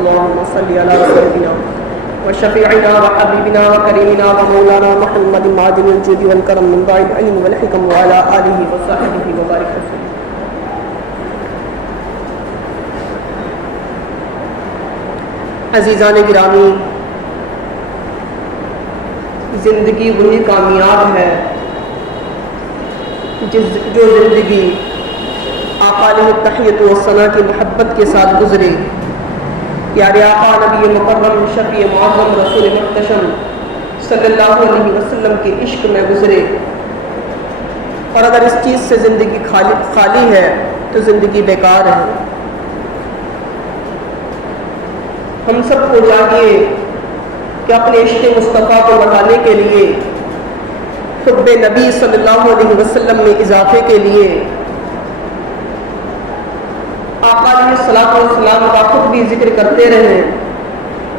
اللهم صل على سيدنا وشفيعنا وحبيبنا وكريمنا ومولانا محمد معدن الجود والكرم من باع العلم والحكم وعلى آله وصحبه وبارك وسلم. عزیزان گرامی، زندگی وہی کامیاب ہے جو زندگی آقا علیہ التحیۃ والثناء کی محبت کے ساتھ گزرے. پیارے آقا نبی مکرم شفیع معظم رسول محتشم صلی اللہ علیہ وسلم کے عشق میں گزرے. اور اگر اس چیز سے زندگی خالی ہے تو زندگی بیکار ہے. ہم سب کو چاہیے کہ اپنے عشق مصطفیٰ کو بڑھانے کے لیے، حب نبی صلی اللہ علیہ وسلم میں اضافے کے لیے آقا علیہ الصلوۃ والسلام کا خود بھی ذکر کرتے رہیں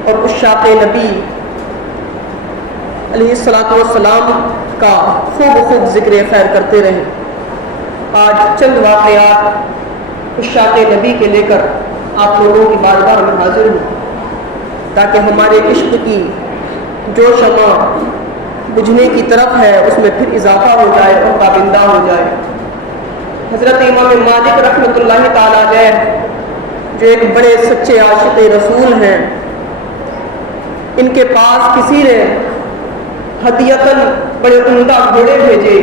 اور عشاق نبی علیہ الصلوۃ والسلام کا خوب ذکر خیر کرتے رہیں. آج چند واقعات عشاق نبی کے لے کر آپ لوگوں کی بارگاہ میں حاضر ہوں تاکہ ہمارے عشق کی جو شمع بجھنے کی طرف ہے اس میں پھر اضافہ ہو جائے اور پابندہ ہو جائے. حضرت امام مالک رحمۃ اللہ تعالیٰ علیہ جو ایک بڑے سچے عاشق رسول ہیں، ان کے پاس کسی نے ہدیتاً بڑے عمدہ گھوڑے بھیجے.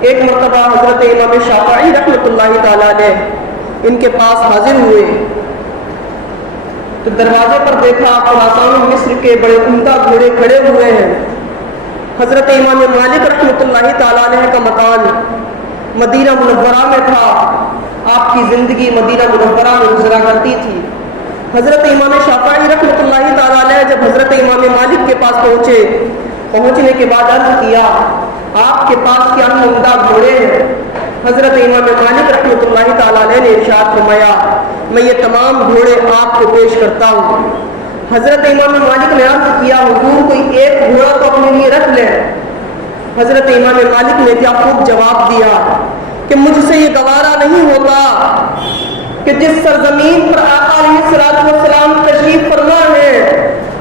ایک مرتبہ حضرت امام شافعی رحمۃ اللہ تعالیٰ علیہ ان کے پاس حاضر ہوئے تو دروازے پر دیکھا خراسان مصر کے بڑے عمدہ گھوڑے کھڑے ہوئے ہیں. حضرت امام مالک رحمۃ اللہ تعالیٰ علیہ کا مکان مدینہ منورہ میں تھا. آپ کی زندگی مدینہ منورہ میں گزرا کرتی تھی. حضرت امام شافعی رحمۃ اللہ تعالیٰ علیہ جب حضرت امام مالک کے پاس پہنچنے کے بعد عرض کیا آپ کے پاس کیا عمدہ گھوڑے ہیں؟ حضرت امام مالک رحمۃ اللہ تعالیٰ علیہ نے ارشاد فرمایا میں یہ تمام گھوڑے آپ کو پیش کرتا ہوں. حضرت امام مالک نے عرض کیا حضور کوئی ایک گھوڑا تو اپنے لیے رکھ لیں. حضرت امام مالک نے کیا خوب جواب دیا کہ مجھ سے یہ گوارا نہیں ہوتا کہ جس سرزمین پر آقا علیہ الصلوۃ والسلام تشریف فرما ہے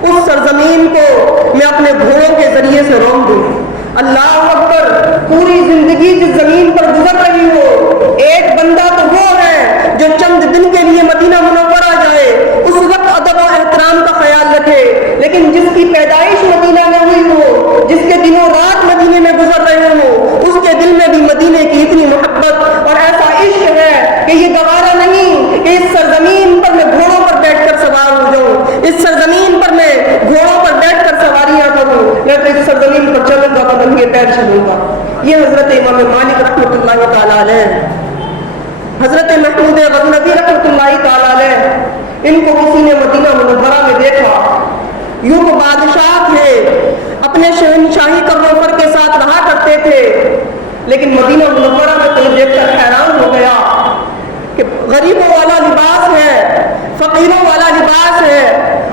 اس سرزمین کو میں اپنے گھوڑوں کے ذریعے سے روک دوں. اللہ اکبر. پوری زندگی جس زمین پر گزر رہی ہو ایک بندہ تو وہ ہے جو چند دن کے لیے مدینہ منورہ جائے، اس وقت ادب و احترام کا خیال رکھے، لیکن جس کی پیدائش مدینہ میں ہوئی ہو، جس کے دنوں رات مدینے میں گزر رہے ہوں، اس کے دل میں بھی مدینے کی اتنی محبت اور ایسا عشق ہے کہ یہ گوارا نہیں کہ اس سرزمین پر میں گھوڑوں پر بیٹھ کر سوار ہو جاؤں، اس سرزمین پر میں گھوڑوں پر بیٹھ کر سواریاں کروں، میں تو اس سرزمین پر چلوں گا تو ننگے پیر چلوں گا. یہ حضرت امام مالک رحمۃ اللہ تعالیٰ علیہ. حضرت محمود غزنوی رحمۃ اللہ تعالیٰ علیہ ان کو کسی نے مدینہ منورہ میں دیکھا. یوں وہ بادشاہ تھے، اپنے شہنشاہی کروفر کے ساتھ رہا کرتے تھے، لیکن مدینہ منورہ میں کوئی دیکھ کر حیران ہو گیا کہ غریبوں والا لباس ہے، فقیروں والا لباس ہے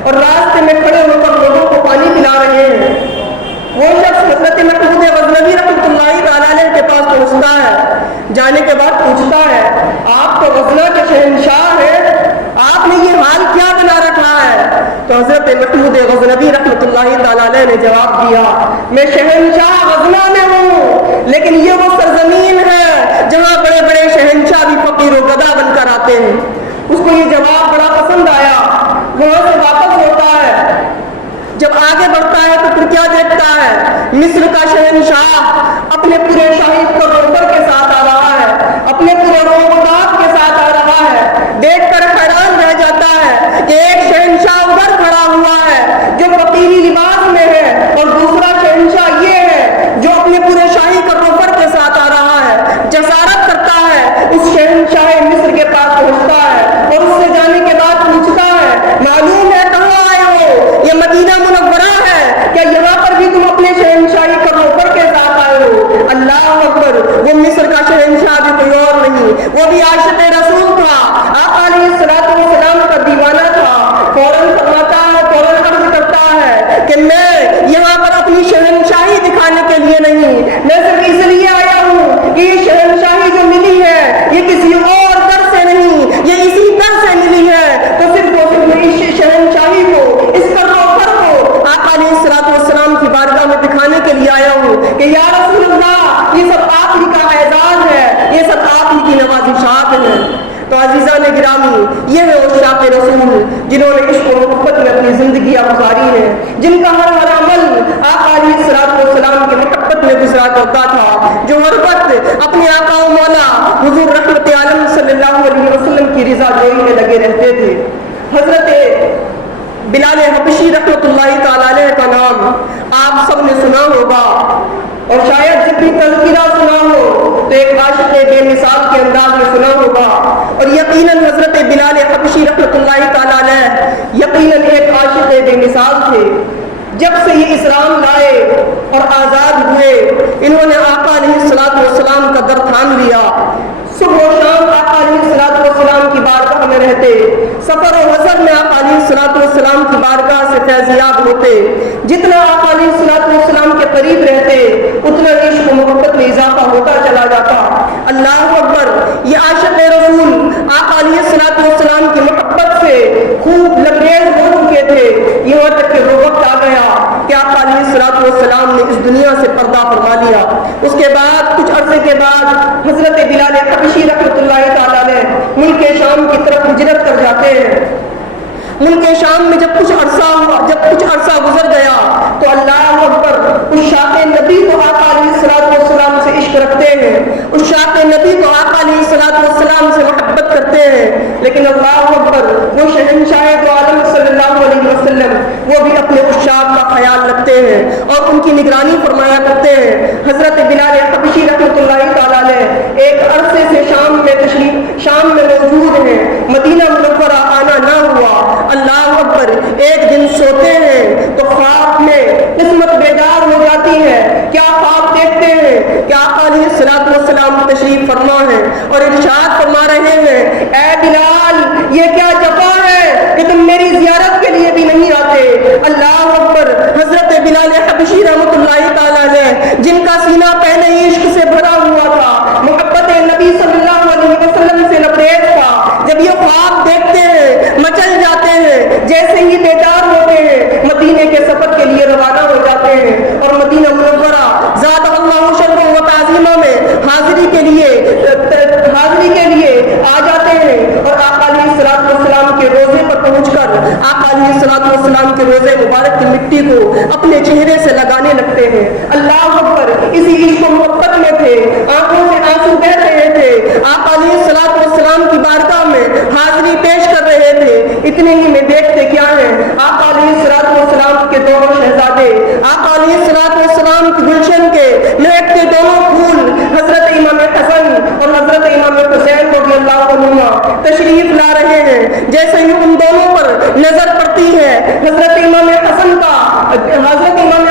اور راستے میں کھڑے ہو کر لوگوں کو پانی پلا رہے ہیں. وہ شخص حضرت محمود غزنوی رحمۃ اللہ تعالیٰ علیہ کے پاس پہنچتا ہے. جانے کے بعد پوچھتا ہے آپ تو غزنہ کے شہنشاہ ہیں، آپ نے یہ حال کیا بنا رکھا ہے؟ تو حضرت محمود غزنوی رحمۃ اللہ تعالیٰ علیہ نے جواب دیا میں شہنشاہ غزنہ میں ہوں، لیکن یہ وہ سرزمین ہے جہاں بڑے بڑے شہنشاہ بھی فقیر و گدا بن کر آتے ہیں. اس کو یہ جواب بڑا پسند آیا. وہاں سے واپس ہوتا ہے. جب آگے بڑھتا ہے تو پھر کیا دیکھتا ہے؟ مصر کا شہنشاہ اپنے پورے شاہی کروڑ کے ساتھ آ رہا ہے، اپنے پورے روبات کے ساتھ آ رہا ہے. دیکھ کر حیران رہ جاتا ہے کہ ایک شہنشاہ ادھر کھڑا ہوا ہے جو فقیری لباس میں ہے اور دوسرا شہنشاہ یہ ہے جو اپنے پورے شاہی کروڑ کے ساتھ آ رہا ہے. جسارت کرتا ہے، اس شہنشاہ مصر کے پاس پہنچتا ہے اور اس سے جانے کے بعد پوچھتا ہے معلوم ہے کہاں آئے ہو؟ یہ مدینہ منورہ ہے، کیا یہاں پر بھی تم اپنے شہنشاہی کروڑ کے ساتھ آئے ہو؟ اللہ اکبر. وہ مصر کا جنہوں نے عشق و محبت میں اپنی زندگیاں گزاری ہیں، جن کا ہر عمل آقا علیہ الصلوۃ والسلام کی محبت میں گزرا کرتا تھا، جو ہر وقت اپنے آقا و مولا حضور رحمت عالم صلی اللہ علیہ وسلم کی رضا جوئی میں لگے رہتے تھے۔ حضرت بلال حبشی رحمۃ اللہ تعالی علیہ کا نام آپ سب نے سنا ہوگا، اور شاید جب بھی تذکرہ سنا ہو تو ایک عاشق بے مثال کے انداز میں سنا ہوگا، اور یقیناً حضرت بلال حبشی رحمۃ اللہ تعالی علیہ یقیناً ایک عاشق بے مثال تھے۔ جب سے یہ اسلام لائے اور آزاد ہوئے، انہوں نے آقا علیہ الصلوۃ والسلام کا در تھام لیا۔ صبح و شام آقا علیہ الصلوۃ والسلام کی بارگاہ میں رہتے، سفر و حضر میں آقا علیہ الصلوۃ والسلام کی بارگاہ سے فیضیاب ہوتے۔ جتنا آقا علیہ الصلوۃ والسلام کے قریب رہتے اتنا عشق و محبت میں اضافہ ہوتا چلا جاتا۔ اللہ اکبر! یہ عاشق رسول آقا علیہ الصلوۃ والسلام کی محبت سے خوب لبریز ہو چکے تھے، یہاں تک کہ وہ وقت آ گیا کہ آقا علیہ الصلوۃ والسلام نے اس دنیا سے پردہ فرما لیا۔ اس کے بعد کچھ عرصے کے بعد حضرت بلال حبشی رحمۃ اللہ تعالی علیہ ملک شام کی طرف ہجرت کر جاتے ہیں۔ ملک شام میں جب کچھ عرصہ گزر گیا تو اللہ اکبر اس شاق نبی کو آقا علیہ الصلوۃ والسلام سے عشق رکھتے ہیں، اس شاق نبی کو آقا علیہ الصلوۃ والسلام سے محبت کرتے ہیں، لیکن اللہ اکبر وہ شہنشاہ دو عالم صلی اللہ علیہ وسلم وہ بھی اپنے اس شاق کا خیال رکھتے ہیں اور ان کی نگرانی فرمایا کرتے ہیں۔ حضرت بلال حبشی رحمۃ اللہ تعالی علیہ ایک عرصے سے شام میں موجود ہیں، مدینہ منورہ آنا نہ ہوا۔ اللہ اکبر! ایک دن سوتے ہیں تو خواب میں قسمت بیدار ہو جاتی ہے۔ کیا خواب دیکھتے ہیں کہ آقا علیہ الصلوۃ والسلام تشریف فرما ہے اور ارشاد فرما رہے ہیں، اے بلال یہ کیا جفا ہے کہ تم میری زیارت کے لیے بھی نہیں آتے۔ اللہ اکبر! حضرت بلال حبشی رحمۃ اللہ تعالی علیہ جن کا سینہ پہلے ہی عشق سے بھرا ہوا تھا، محبت نبی صلی اللہ علیہ وسلم سے لبریز تھا، جب یہ خواب دیکھتے ہیں مچل جاتے ہیں، جیسے ہی بیدار ہوتے ہیں مدینے کے سفر کے لیے روانہ ہو جاتے ہیں اور مدینہ منورہ ذات اللہ شرف و تعظیمہ میں حاضری کے لیے آ جاتے ہیں، اور آقا علیہ الصلوۃ والسلام کے روزے پر پہنچ کر آقا علیہ الصلوۃ والسلام کے روزے مبارک کی مٹی کو اپنے چہرے سے لگانے لگتے ہیں۔ اللہ اکبر! اسی عشق و محبت میں تھے، آنکھوں سے آنسو بہہ رہے تھے، آقا علیہ الصلوۃ والسلام کی بارگاہ میں حاضری پیش کر رہے تھے۔ اتنے ہی میں دیکھتے کیا ہے، آقا علیہ الصلوۃ والسلام کے دونوں شہزادے، آقا علیہ الصلوۃ والسلام کی گلشن کے مہکتے دونوں پھول حضرت امام حسن اور حضرت امام حسین رضی اللہ عنہما تشریف لا رہے ہیں۔ جیسے ہی ان دونوں پر نظر پڑتی ہے، حضرت امام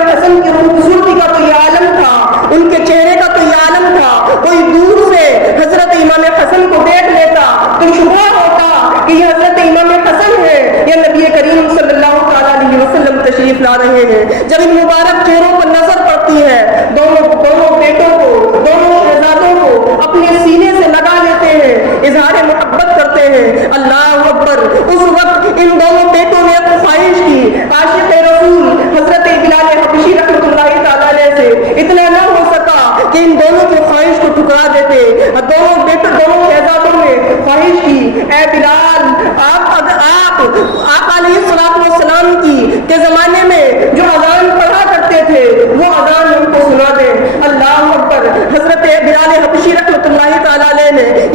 حسن کی خوبصورتی کا تو یہ عالم تھا، ان کے چہرے کا تو یہ عالم تھا، کوئی دور سے حضرت امام حسن کو دیکھ لیتا تو شبہ ہوتا کہ یہ حضرت امام حسن ہے یا نبی کریم صلی اللہ تعالی علیہ وسلم تشریف لا رہے ہیں۔ جب ان مبارک چہروں پر نظر پڑتی ہے، دونوں بیٹوں کو، دونوں شہزادوں کو اپنے سینے سے لگا لیتے ہیں، اظہار محبت کرتے ہیں۔ اللہ اکبر! اس وقت ان دونوں بیٹوں نے اپنی خواہش کی، عاشق رسول حضرت بلال حبشی رحمۃ اللہ تعالی علیہ سے اتنا نہ ہو سکا کہ ان دونوں کی خواہش کو ٹھکرا دیتے۔ دونوں شہزادوں نے خواہش کی، اے بلال آپ آقا علیہ الصلوۃ والسلام کے زمانے میں جو اذان پڑھا کرتے تھے وہ اذان ہم کو سنا دیں۔ اللہ اکبر! حضرت بلال حبشی رحمۃ اللہ تعالی علیہ نے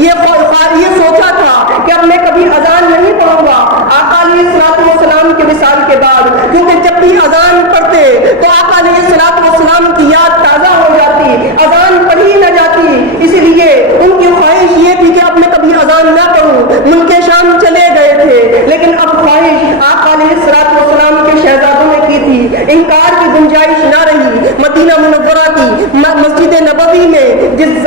یہ سوچا تھا کہ اب میں کبھی اذان نہیں پڑھوں گا آقا علیہ الصلوۃ والسلام کے وصال کے بعد، کیونکہ جب بھی اذان پڑھتے تو آقا علیہ الصلوۃ والسلام کی یاد تازہ ہو جاتی، اذان پڑھی نہ جاتی، اسی لیے ان کی خواہش یہ تھی کہ اب میں کبھی اذان نہ پڑھوں۔ ملک شام چلے گئے تھے، لیکن اب خواہش آقا علیہ الصلوۃ والسلام کے شہزادوں نے کی تھی، انکار کی گنجائش نہ رہی۔ مدینہ منورہ کی مسجد نبوی میں جس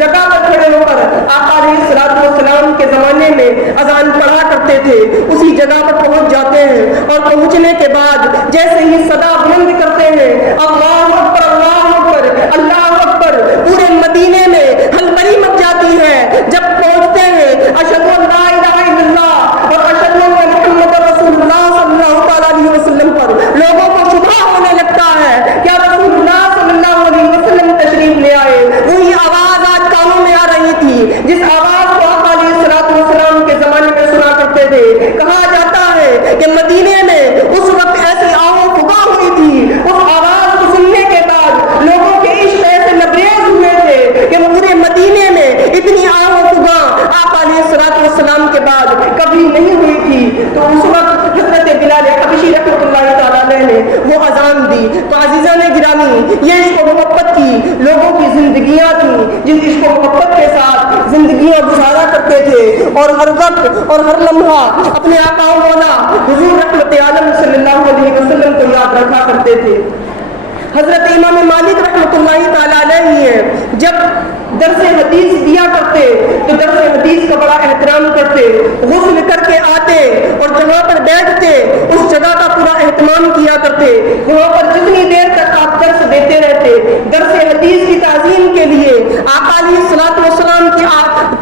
جگہ پر کھڑے ہو کر آقا علیہ الصلوۃ والسلام کے زمانے میں اذان پڑھا کرتے تھے، اسی جگہ پر پہنچ جاتے ہیں، اور پہنچنے کے بعد جیسے ہی صدا بلند کرتے ہیں، اللہ اکبر اللہ اکبر اللہ اکبر، پورے مدینے میں ہلبری مچ جاتی ہے۔ جب پہنچتے ہیں اشہد ان لا الہ الا اللہ اور اشہد ان محمد رسول اللہ صلی اللہ تعالی علیہ وسلم پر لوگوں کو شبہ ہونے لگتا ہے، کیا رسول اللہ صلی اللہ علیہ وسلم تشریف لے آئے؟ وہی آواز آج کانوں میں آ رہی تھی جس آواز کو آقا علیہ الصلوۃ والسلام کے زمانے میں سنا کرتے تھے۔ کہا جاتا ہے کہ مدینے میں اس وقت ایسی آہو فغاں ہوئی تھی، اس آواز کو سننے کے بعد لوگوں کے عشق ایسے لبریز ہوئے تھے کہ پورے مدینے میں اتنی آہو فغاں آقا علیہ الصلوۃ والسلام کے بعد کبھی نہیں ہوئی تھی۔ تو اس وقت حضرت بلال حبشی رحمۃ اللہ تعالیٰ علیہ نے وہ اذان دی۔ تو عزیزان گرامی، یہ عشق و محبت کی لوگوں کی زندگیاں تھیں، جن عشق و محبت کے ساتھ زندگیاں گزارا کرتے تھے اور ہر وقت اور ہر لمحہ اپنے آقا و مولا حضور رحمت عالم صلی اللہ علیہ وسلم کو یاد رکھا کرتے تھے۔ حضرت امام مالک رحمۃ اللہ تعالیٰ علیہ جب درس حدیث دیا کرتے تو درس حدیث کا بڑا احترام کرتے، غسل کر کے آتے اور جہاں پر بیٹھتے اس جگہ کا پورا اہتمام کیا کرتے، وہاں پر جتنی دیر تک آپ درس دیتے رہتے، درس حدیث کی تعظیم کے لیے، آقا علیہ الصلوۃ والسلام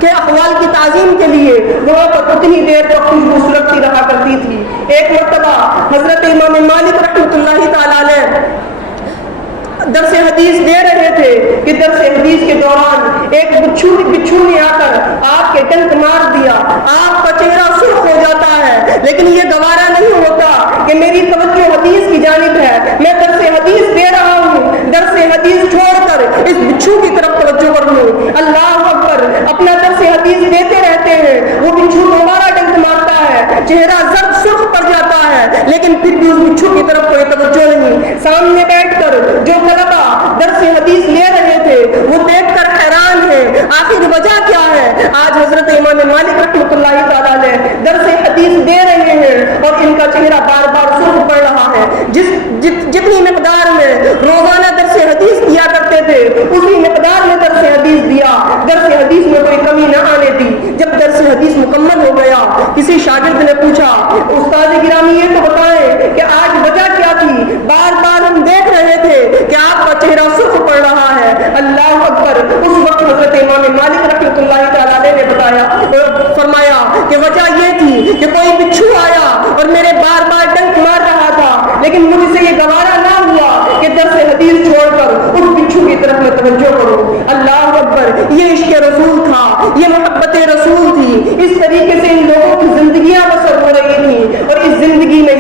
کے اقوال کی تعظیم کے لیے وہاں پر اتنی دیر تک خوشبو سلگتی رہا کرتی تھی۔ ایک مرتبہ حضرت امام مالک رحمۃ اللہ تعالیٰ علیہ درس حدیث دے رہے تھے کہ درس حدیث کے دوران ایک بچھو نے آ کر آپ کے ڈنک مار دیا، آپ کا چہرہ سرخ ہو جاتا ہے، لیکن یہ گوارا نہیں ہوتا کہ میری توجہ حدیث کی جانب ہے، میں درس حدیث دے رہا ہوں، درس حدیث چھوڑ کر اس بچھو کی طرف توجہ کر لوں۔ اللہ اکبر، اپنا درس حدیث دیتے رہتے ہیں، وہ بچھو دوبارہ ڈنک مارتا ہے، چہرہ زرد سرخ پڑ جاتا ہے، لیکن پھر بھی اس بچھو کی طرف کوئی توجہ نہیں۔ سامنے بیٹھ کر جو طلبہ درس حدیث لے رہے تھے وہ دیکھ کر حیران ہے، آخر وجہ کیا ہے؟ آج حضرت امام مالک رحمۃ اللہ تعالیٰ علیہ درس حدیث دے رہے ہیں اور ان کا چہرہ بار بار سرخ پڑ رہا ہے۔ جتنی مقدار میں روزانہ درس حدیث دیا کرتے تھے اسی مقدار میں درس حدیث دیا، درس حدیث میں کوئی کمی نہ آنے دی۔ جب درس حدیث مکمل ہو گیا، کسی شاگرد نے پوچھا، استاد گرامی یہ تو بتائیں کہ آج وجہ کیا تھی؟ بار بار ہم دیکھ رہے تھے کہ آپ کا چہرہ سرخ پڑ رہا ہے۔ اللہ اکبر، اس وقت حضرت امام مالک رحمۃ اللہ تعالیٰ نے بتایا، فرمایا کہ وجہ یہ تھی کہ کوئی بچھو آیا اور میرے بار بار ڈنک مار رہا تھا، لیکن مجھ سے یہ گوارا نہ ہوا کہ درس حدیث چھوڑ کر اس بچھو کی طرف میں توجہ کروں۔ اللہ اکبر، یہ عشق رسول تھا، یہ محبت رسول تھی۔ اس طریقے سے ان لوگوں کی زندگیاں بسر ہو رہی تھیں اور اس زندگی میں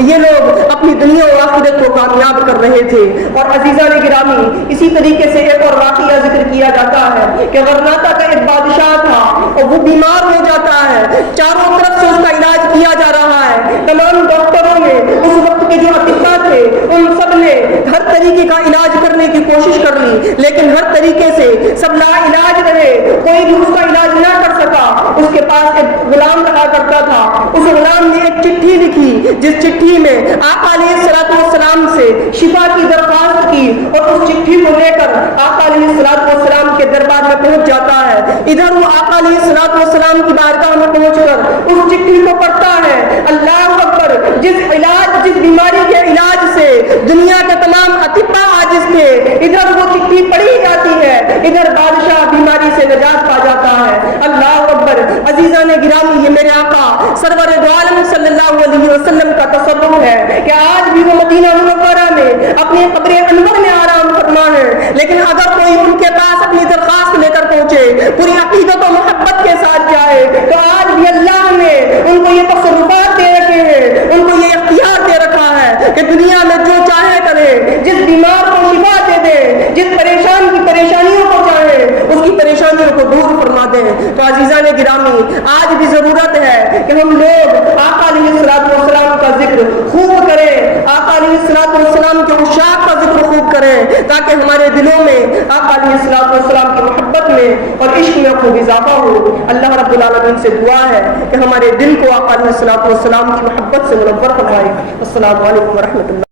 یہ لوگ اپنی دنیا و آخرت کو کامیاب کر رہے تھے۔ اور عزیزان گرامی، اسی طریقے سے ایک اور واقعہ ذکر کیا جاتا ہے کہ غرناطہ کا ایک بادشاہ تھا اور وہ بیمار ہو جاتا ہے، چاروں طرف سے اس کا علاج کیا جا رہا ہے، تمام ڈاکٹروں نے، اس وقت کے جو اطباء تھے ان سب نے ہر طریقے کا علاج کرنے کی کوشش کر لی، لیکن ہر طریقے سے سب لا علاج رہے، کوئی بھی اس کا علاج نہ کر سکا۔ اس کے پاس ایک غلام رہا کرتا تھا، اس غلام نے ایک چٹھی لکھی جس چٹھی میں آقا علیہ الصلوۃ والسلام سے شفا کی درخواست کی، اور اس چٹھی کو لے کر آقا علیہ الصلوۃ والسلام کے دربار میں پہنچ جاتا ہے۔ ادھر وہ آقا علیہ الصلوۃ والسلام کی بارگاہ میں پہنچ کر اس چٹھی کو پڑھتا ہے۔ اللہ اکبر، جس بیماری کے علاج سے دنیا کے تمام اطباء عاجز تھے، ادھر وہ چٹھی پڑھی جاتی ہے، ادھر بادشاہ بیماری سے نجات پا جاتا ہے۔ اللہ اکبر، عزیزان گرامی، یہ میرے آقا سرور دو عالم صلی اللہ علیہ وسلم کا تصرف ہے کہ آج بھی وہ مدینہ منورہ میں اپنے قبر انور میں آرام فرما ہے، لیکن اگر کوئی ان کے پاس اپنی درخواست لے کر پہنچے، پوری عقیدت و محبت کے ساتھ جائے، تو آج بھی اللہ نے ان کو یہ تصرفات دے رکھے ہیں، ان کو یہ اختیار دے رکھا ہے کہ دنیا میں جو چاہے کرے، جس بیمار کو شفا دے دے، جس پریشان کی پریشانیوں کو چاہے اس کی پریشانیوں کو دور فرما دے۔ تو عزیزان گرامی، آج بھی ضرورت ہے کہ ہم لوگ آقا علیہ الصلوۃ والسلام کا ذکر خوب کریں، آقا علیہ الصلوۃ والسلام کے عشاق کا ذکر خوب کریں، تاکہ ہمارے دلوں میں آقا علیہ الصلوۃ والسلام کی محبت میں اور عشق میں خوب اضافہ ہو۔ اللہ رب العالمین سے دعا ہے کہ ہمارے دل کو آقا علیہ الصلوۃ والسلام کی محبت سے منور فرمائے۔ السلام علیکم ورحمۃ اللہ۔